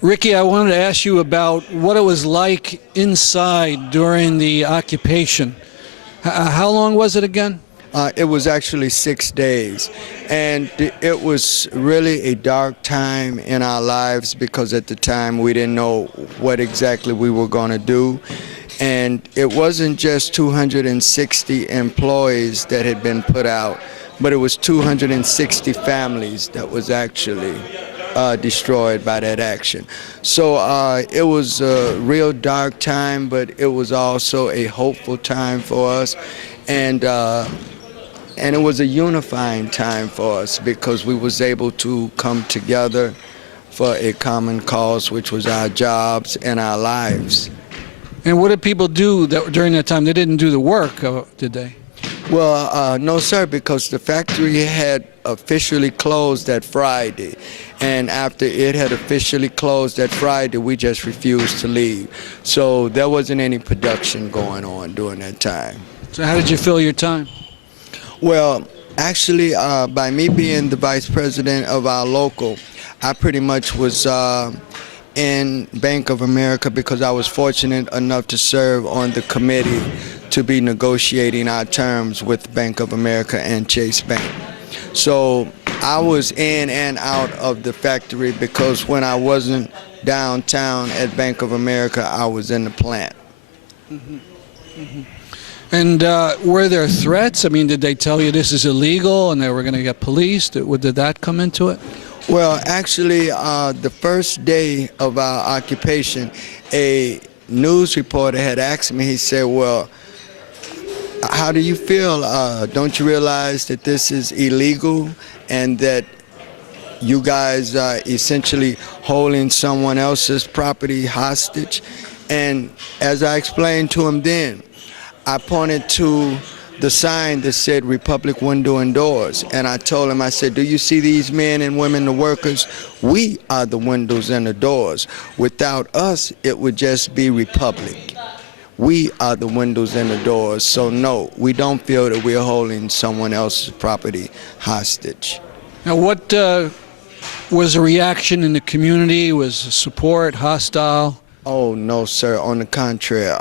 Ricky, I wanted to ask you about what it was like inside during the occupation. How long was it again? It was actually 6 days, and it was really a dark time in our lives because at the time we didn't know what exactly we were going to do. And it wasn't just 260 employees that had been put out, but it was 260 families that was actually destroyed by that action. So it was a real dark time, but it was also a hopeful time for us. And it was a unifying time for us because we was able to come together for a common cause, which was our jobs and our lives. And what did people do during that time? They didn't do the work, did they? Well, no, sir, because the factory had officially closed that Friday. And after it had officially closed that Friday, we just refused to leave. So there wasn't any production going on during that time. So how did you fill your time? Well, actually, by me being the vice president of our local, I pretty much was in Bank of America because I was fortunate enough to serve on the committee to be negotiating our terms with Bank of America and Chase Bank. So I was in and out of the factory because when I wasn't downtown at Bank of America, I was in the plant. Mm-hmm. Mm-hmm. And were there threats? I mean, did they tell you this is illegal and they were going to get policed? Did that come into it? Well, actually, the first day of our occupation, a news reporter had asked me, he said, well, how do you feel? Don't you realize that this is illegal and that you guys are essentially holding someone else's property hostage? And as I explained to him then, I pointed to the sign that said Republic Window and Doors, and I told him, I said, do you see these men and women, the workers? We are the windows and the doors. Without us, it would just be Republic. We are the windows and the doors, so no, we don't feel that we're holding someone else's property hostage. Now, what was the reaction in the community? Was support, hostile? Oh, no, sir. On the contrary,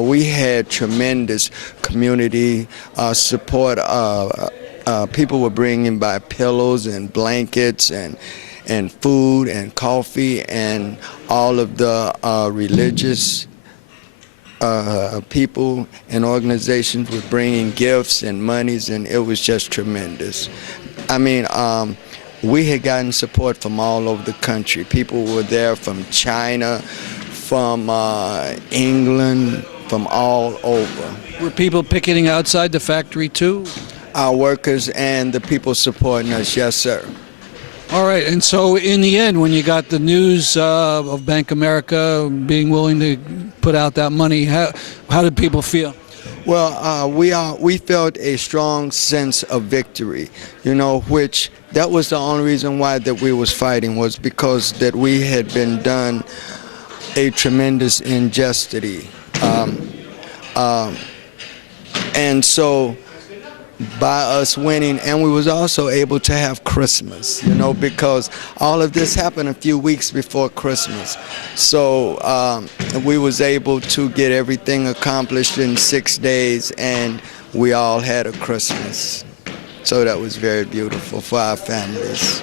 we had tremendous community support. People were bringing by pillows and blankets and food and coffee, and all of the religious people and organizations were bringing gifts and monies, and it was just tremendous. I mean, we had gotten support from all over the country. People were there from China, from England, from all over. Were people picketing outside the factory too? Our workers and the people supporting us, yes, sir. All right, and so in the end, when you got the news of Bank America being willing to put out that money, how did people feel? Well, we felt a strong sense of victory, which that was the only reason why that we was fighting, was because that we had been done a tremendous injustice. And so by us winning, and we was also able to have Christmas, because all of this happened a few weeks before Christmas. So we was able to get everything accomplished in 6 days, and we all had a Christmas. So that was very beautiful for our families.